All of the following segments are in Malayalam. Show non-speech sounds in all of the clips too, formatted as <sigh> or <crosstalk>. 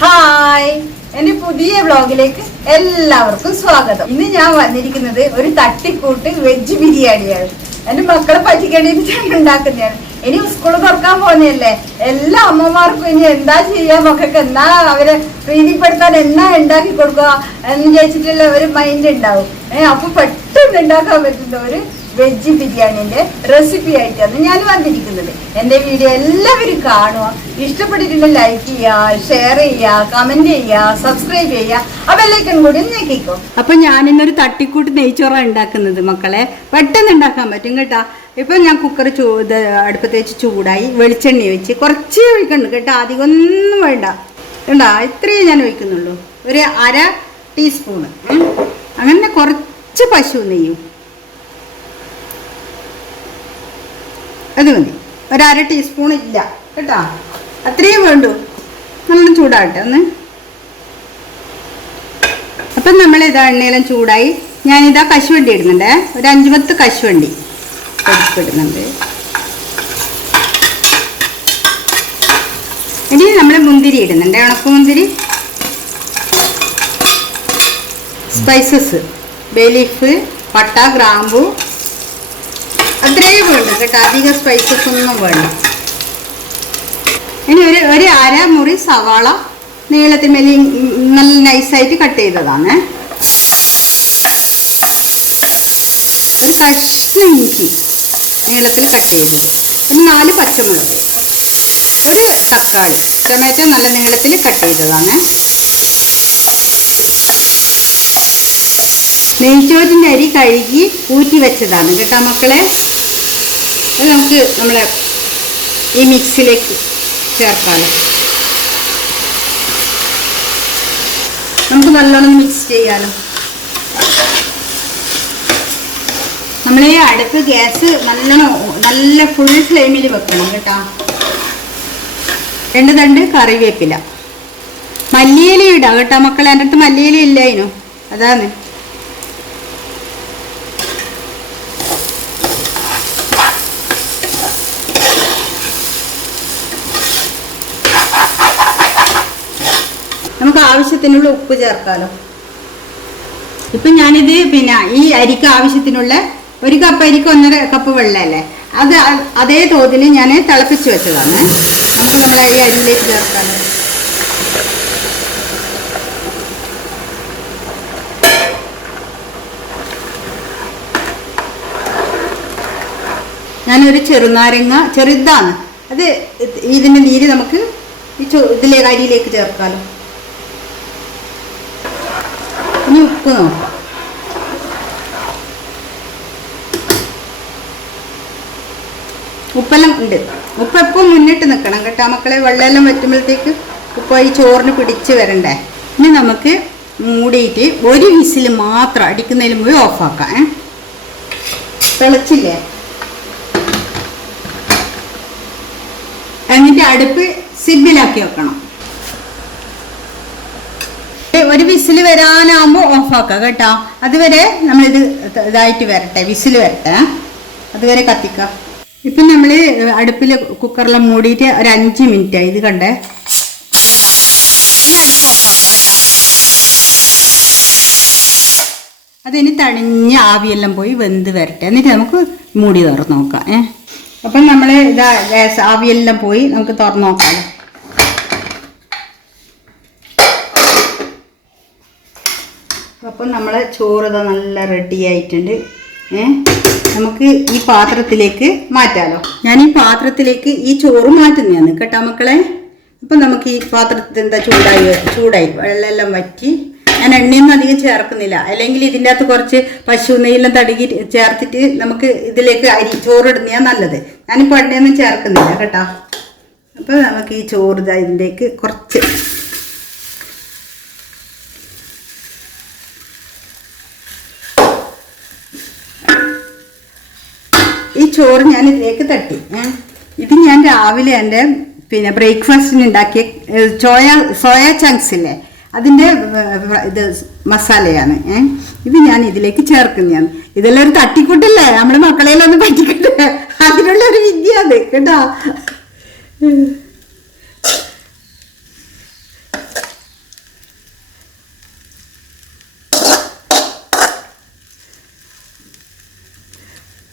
ഹായ്. എന്റെ പുതിയ വ്ളോഗിലേക്ക് എല്ലാവർക്കും സ്വാഗതം. ഇന്ന് ഞാൻ വന്നിരിക്കുന്നത് ഒരു തട്ടിക്കൂട്ട് വെജ് ബിരിയാണിയാണ്. എന്റെ മക്കളെ പറ്റിക്കേണ്ടിട്ട് ഉണ്ടാക്കുന്നതാണ്. ഇനി സ്കൂൾ തുറക്കാൻ പോകുന്നതല്ലേ? എല്ലാ അമ്മമാർക്കും ഇനി എന്താ ചെയ്യാ? മക്കൾക്ക് എന്നാ അവരെ പ്രീതിപ്പെടുത്താൻ എന്നാ ഉണ്ടാക്കി കൊടുക്കുക എന്ന് വിചാരിച്ചിട്ടുള്ള ഒരു മൈൻഡ് ഉണ്ടാവും. ഏഹ് അപ്പൊ പെട്ടെന്ന് ഉണ്ടാക്കാൻ പറ്റുന്ന ഒരു വെജ് ബിരിയാണിന്റെ റെസിപ്പി ആയിട്ടാണ് ഞാൻ വന്നിരിക്കുന്നത്. എന്റെ വീഡിയോ എല്ലാവരും കാണുക. ഇഷ്ടപ്പെട്ടിട്ടുണ്ടെങ്കിൽ ലൈക്ക് ചെയ്യുക ഷെയർ ചെയ്യുക കമന്റ് ചെയ്യുക സബ്സ്ക്രൈബ് ചെയ്യുക. ആ ബെല്ലൈക്കൺ കൂടി ഞെക്കിക്കോ. അപ്പൊ ഞാൻ ഇന്നൊരു തട്ടിക്കൂട്ട് നെയ്ച്ചോറ ഉണ്ടാക്കുന്നത് മക്കളെ. പെട്ടെന്ന് ഉണ്ടാക്കാൻ പറ്റും കേട്ടാ. ഇപ്പൊ ഞാൻ കുക്കർ ചൂ ഇത് അടുപ്പത്ത് വെച്ച് ചൂടായി വെളിച്ചെണ്ണ ഒഴിച്ച് കുറച്ച് ഒഴിക്കണ്ട് കേട്ടോ. അധികം ഒന്നും വേണ്ട. ഉണ്ടാ ഇത്രയേ ഞാൻ ഒഴിക്കുന്നുള്ളൂ. ഒരു അര ടീസ്പൂണ്. അങ്ങനെ കുറച്ച് പശു നെയ്യും. അത് മതി. ഒരു അര ടീസ്പൂൺ ഇല്ല കേട്ടോ? അത്രയും വേണ്ടു. നല്ല ചൂടാകട്ടെ ഒന്ന്. അപ്പം നമ്മൾ ഇതാ എണ്ണയെല്ലാം ചൂടായി. ഞാനിതാ കശുവണ്ടി ഇടുന്നുണ്ട്. ഒരു അഞ്ച് പത്ത് കശുവണ്ടി ഇടുന്നുണ്ട് ഇനി നമ്മൾ മുന്തിരി ഇടുന്നുണ്ട്. ഉണക്കമുന്തിരി സ്പൈസസ് ബേലീഫ് പട്ട ഗ്രാമ്പു അത്രയും വേണ്ട. കേട്ടോ അധികം സ്പൈസസ് ഒന്നും വേണ്ട. ഇനി ഒരു ഒരു അര മുറി സവാള നീളത്തിൽ മെല്ലി നല്ല നൈസായിട്ട് കട്ട് ചെയ്തതാണ്. ഒരു കഷ്ണം ഇഞ്ചി നീളത്തിൽ കട്ട് ചെയ്തത് ഒരു നാല് പച്ചമുളക് ഒരു തക്കാളി ടൊമാറ്റോ നല്ല നീളത്തിൽ കട്ട് ചെയ്തതാണ്. നെയ്ച്ചോറ്റിന്റെ അരി കഴുകി ഊറ്റി വെച്ചതാണ്. കേട്ടോ മക്കളെ? ഇത് നമുക്ക് നമ്മളെ ഈ മിക്സിലേക്ക് ചേർക്കാമല്ലോ നമുക്ക് നല്ലോണം മിക്സ് ചെയ്യാലോ. നമ്മൾ ഈ അടുപ്പ് ഗ്യാസ് നല്ലോണം നല്ല ഫുൾ ഫ്ലെയിമിൽ വെക്കണം കേട്ടോ. രണ്ട് തണ്ട് കറിവേപ്പില. മല്ലിയില ഇടാം കേട്ടോ. മക്കളെ എന്റെ അടുത്ത് മല്ലിയില അതാണ്. നമുക്ക് ആവശ്യത്തിനുള്ള ഉപ്പ് ചേർക്കാലോ. ഇപ്പം ഞാനിത് പിന്നെ ഈ അരിക്ക് ആവശ്യത്തിനുള്ള ഒരു കപ്പ് അരിക്ക് ഒന്നര കപ്പ് വെള്ളമല്ലേ അത് അതേ തോതിൽ ഞാൻ തിളപ്പിച്ച് വെച്ചതാണ്. നമുക്ക് നമ്മൾ ഈ അരിയിലേക്ക് ചേർക്കാം ഞാനൊരു ചെറുനാരങ്ങ ചെറുതാണ്. അത് ഇത് ഇതിന്റെ നീര് നമുക്ക് ഈ ഇതിലേക്ക് അരിയിലേക്ക് ചേർക്കാലോ. ഇനി ഉപ്പ് ഉപ്പെല്ലാം ഉണ്ട്. ഉപ്പ് എപ്പോൾ മുന്നിട്ട് നിൽക്കണം കേട്ടോ മക്കളെ. വെള്ളമെല്ലാം വറ്റുമ്പോഴത്തേക്ക് ഉപ്പ് ഈ ചോറിന് പിടിച്ച് വരണ്ടേ. ഇനി നമുക്ക് മൂടിയിട്ട് ഒരു വിസിൽ മാത്രം അടിക്കുന്നതിന് മുമ്പ് ഓഫാക്കാം ഏ? തിളച്ചില്ലേ? എന്നിട്ട് അടുപ്പ് സിബിലാക്കി വെക്കണം. ഒരു വിസിൽ വരാനാകുമ്പോൾ ഓഫാക്കുക കേട്ടോ. അതുവരെ നമ്മളിത് ഇതായിട്ട് വരട്ടെ വിസിൽ വരട്ടെ. അതുവരെ കത്തിക്കാം. ഇപ്പം നമ്മൾ അടുപ്പിൽ കുക്കറിൽ മൂടിയിട്ട് ഒരു അഞ്ച് മിനിറ്റ് ആയി ഇത് കണ്ടേ. അതിന് തണിഞ്ഞ ആവിയെല്ലാം പോയി വെന്ത് വരട്ടെ. എന്നിട്ട് നമുക്ക് മൂടി തുറന്നു നോക്കാം ഏ. അപ്പം നമ്മൾ ഇതാ ഗ്യാസ് ആവിയെല്ലാം പോയി നമുക്ക് തുറന്നു നോക്കാം അപ്പം നമ്മൾ ചോറ് നല്ല റെഡി ആയിട്ടുണ്ട്. നമുക്ക് ഈ പാത്രത്തിലേക്ക് മാറ്റാലോ. ഞാൻ ഈ പാത്രത്തിലേക്ക് ഈ ചോറ് മാറ്റുന്നതാണ് കേട്ടോ മക്കളെ. അപ്പം നമുക്ക് ഈ പാത്രത്തിൽ എന്താ ചൂടായി ചൂടായി വെള്ളമെല്ലാം വറ്റി. ഞാൻ എണ്ണയൊന്നും അധികം ചേർക്കുന്നില്ല. അല്ലെങ്കിൽ ഇതിന്റെ അകത്ത് കുറച്ച് പശു നെയ്യെല്ലാം തടുകി ചേർത്തിട്ട് നമുക്ക് ഇതിലേക്ക് അരി ചോറിടുന്നതാണ് നല്ലത്. ഞാനിപ്പോൾ എണ്ണയൊന്നും ചേർക്കുന്നില്ല കേട്ടോ. അപ്പോൾ നമുക്ക് ഈ ചോറ് ഇതാ ഇതിലേക്ക് കുറച്ച് ചോറ് ഞാൻ ഇതിലേക്ക് തട്ടി ഇത് ഞാൻ രാവിലെ എന്റെ പിന്നെ ബ്രേക്ക്ഫാസ്റ്റിന് ഉണ്ടാക്കിയ ചോയ സോയ ചങ്ക്സ് ഇല്ലേ അതിന്റെ ഇത് മസാലയാണ്. ഇത് ഞാൻ ഇതിലേക്ക് ചേർക്കുന്നതാണ്. ഇതെല്ലാം ഒരു തട്ടിക്കൂട്ടല്ലേ? നമ്മുടെ മക്കളെല്ലാം ഒന്ന് പറ്റിക്കട്ടെ? അതിനുള്ള ഒരു വിദ്യ അത് കേട്ടോ?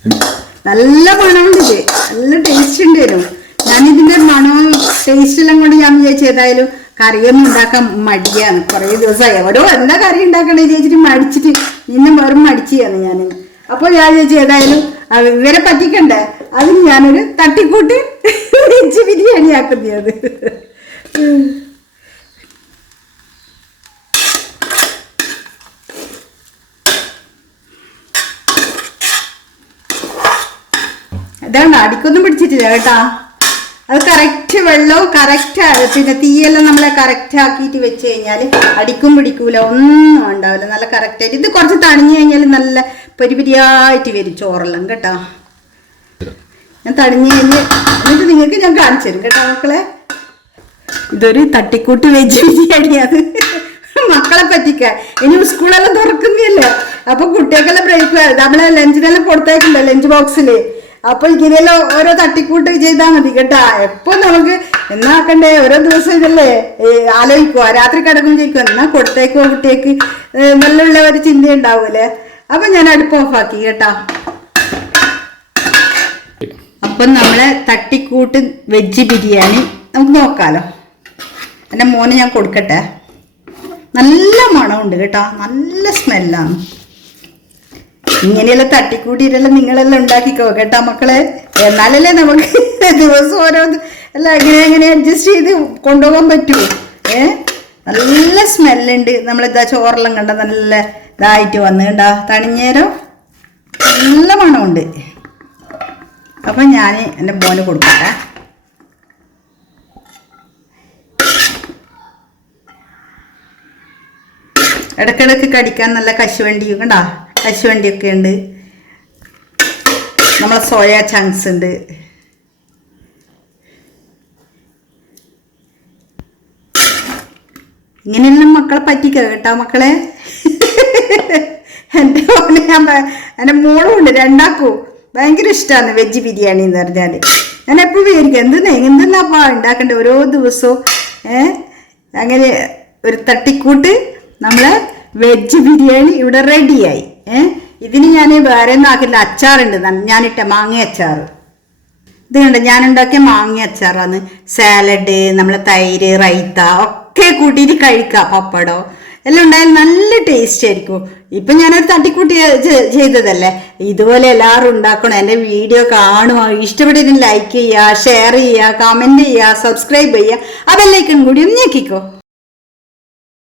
Thank you. നല്ല മണമുണ്ട് ഇത്. നല്ല ടേസ്റ്റ് ഉണ്ട് വരും ഞാനിതിന്റെ മണവും ടേസ്റ്റ് എല്ലാം കൊണ്ട് ഞാൻ വിചാരിച്ചു ഏതായാലും കറിയൊന്നും ഉണ്ടാക്കാൻ മടിയാണ്. കുറേ ദിവസമായി എവിടെയോ എന്താ കറി ഉണ്ടാക്കണേ ചേച്ചിട്ട് മടിച്ചിട്ട് നിന്നെ വെറും മടിച്ചാണ് ഞാൻ. അപ്പോൾ ഞാൻ ചേച്ചി ഏതായാലും ഇവരെ പറ്റിക്കണ്ടേ? അതിന് ഞാനൊരു തട്ടിക്കൂട്ട് <laughs> ബിരിയാണി ആക്കുന്നത് അതാണ് അടിക്കൊന്നും പിടിച്ചിട്ടില്ല കേട്ടാ. അത് കറക്റ്റ് വെള്ളവും കറക്റ്റ് പിന്നെ തീയെല്ലാം നമ്മളെ കറക്റ്റ് ആക്കിയിട്ട് വെച്ച് കഴിഞ്ഞാൽ അടിക്കും പിടിക്കൂല ഒന്നും ഉണ്ടാവില്ല. നല്ല കറക്റ്റായിട്ട് ഇത് കുറച്ച് തണിഞ്ഞു കഴിഞ്ഞാൽ നല്ല പരിപരിയായിട്ട് വരും ചോറെല്ലാം കേട്ടോ. ഞാൻ തണിഞ്ഞു കഴിഞ്ഞ് എന്നിട്ട് നിങ്ങൾക്ക് ഞാൻ കാണിച്ചു തരും കേട്ടോ മക്കളെ. ഇതൊരു തട്ടിക്കൂട്ട് വെജ് ബിരിയാണിയാണ്. മക്കളെ പറ്റിക്ക ഇനി സ്കൂളെല്ലാം തുറക്കുന്നില്ലേ? അപ്പൊ കുട്ടികൾക്കെല്ലാം ബ്രേക്ക് നമ്മളെ ലഞ്ചിനെല്ലാം കൊടുത്തേക്കില്ല ലഞ്ച് ബോക്സിൽ അപ്പൊ ഇങ്ങനെയെല്ലാം ഓരോ തട്ടിക്കൂട്ട് ചെയ്താൽ മതി കേട്ടാ. എപ്പോ നമുക്ക് എന്നാക്കണ്ടേ? ഓരോ ദിവസം ഇതല്ലേ? ആലോചിക്കുക രാത്രി കിടക്കും ചോദിക്കുക എന്നാ കൊടുത്തേക്കോ കുട്ടിയേക്ക്? നല്ലുള്ള ഒരു ചിന്ത ഉണ്ടാവൂലേ അപ്പൊ ഞാൻ അടുപ്പ് ഓഫാക്കി കേട്ടാ. അപ്പം നമ്മളെ തട്ടിക്കൂട്ട് വെജ് ബിരിയാണി നമുക്ക് നോക്കാലോ. എന്റെ മോന് ഞാൻ കൊടുക്കട്ടെ? നല്ല മണമുണ്ട് കേട്ടോ. നല്ല സ്മെല്ലാണ് ഇങ്ങനെയെല്ലാം തട്ടിക്കൂട്ടിയിട്ടെല്ലാം നിങ്ങളെല്ലാം ഉണ്ടാക്കിക്കോ കേട്ടാ മക്കളെ? എന്നാലല്ലേ നമുക്ക് ദിവസം ഓരോ അല്ല എങ്ങനെ എങ്ങനെ അഡ്ജസ്റ്റ് ചെയ്ത് കൊണ്ടുപോകാൻ പറ്റൂ? ഏ? നല്ല സ്മെല്ലുണ്ട് നമ്മളിതാ ചോറെല്ലാം കണ്ട നല്ല ഇതായിട്ട് വന്ന് കണ്ടാ. തണിഞ്ഞേരം നല്ല മണമുണ്ട്. അപ്പം ഞാൻ എന്റെ മോന് കൊടുക്കട്ടെ. ഇടക്കിടക്ക് കടിക്കാൻ നല്ല കശുവണ്ടിയും കണ്ടാ? കശുവണ്ടിയൊക്കെ ഉണ്ട്. നമ്മളെ സോയ ചങ്ക്സ് ഉണ്ട്. ഇങ്ങനെയൊന്നും മക്കളെ പറ്റിക്ക കേട്ടോ മക്കളെ. എന്റെ മോനെ ഞാൻ എന്റെ മോളും ഉണ്ട് രണ്ടാക്കും. ഭയങ്കര ഇഷ്ടമാണ് വെജ് ബിരിയാണി എന്ന് പറഞ്ഞാൽ. ഞാൻ എപ്പോഴും വിചാരിക്കും എന്തെന്നാ എന്തെന്നാപ്പാ ഉണ്ടാക്കണ്ടേ ഓരോ ദിവസവും? അങ്ങനെ ഒരു തട്ടിക്കൂട്ട് നമ്മൾ വെജ് ബിരിയാണി ഇവിടെ റെഡിയായി ഏ? ഇതിന് ഞാൻ വേറെ ഒന്നും ആക്കില്ല. അച്ചാറുണ്ട്. ഞാനിട്ട മാങ്ങ അച്ചാർ ഇത് കണ്ട്? ഞാൻ ഉണ്ടാക്കിയ മാങ്ങ അച്ചാറാണ്. സാലഡ് നമ്മളെ തൈര് റൈത്ത ഒക്കെ കൂട്ടിയിട്ട് കഴിക്കാം പപ്പടോ. എല്ലാം ഉണ്ടായാൽ നല്ല ടേസ്റ്റ് ആയിരിക്കും. ഇപ്പൊ ഞാനൊരു തട്ടിക്കൂട്ടി ചെയ്തതല്ലേ? ഇതുപോലെ എല്ലാവരും ഉണ്ടാക്കണം. എന്റെ വീഡിയോ കാണുക. ഇഷ്ടപ്പെട്ടിട്ട് ലൈക്ക് ചെയ്യുക ഷെയർ ചെയ്യുക കമന്റ് ചെയ്യുക സബ്സ്ക്രൈബ് ചെയ്യുക. ആ കൂടി ഒന്ന് ഞെക്കിക്കോ.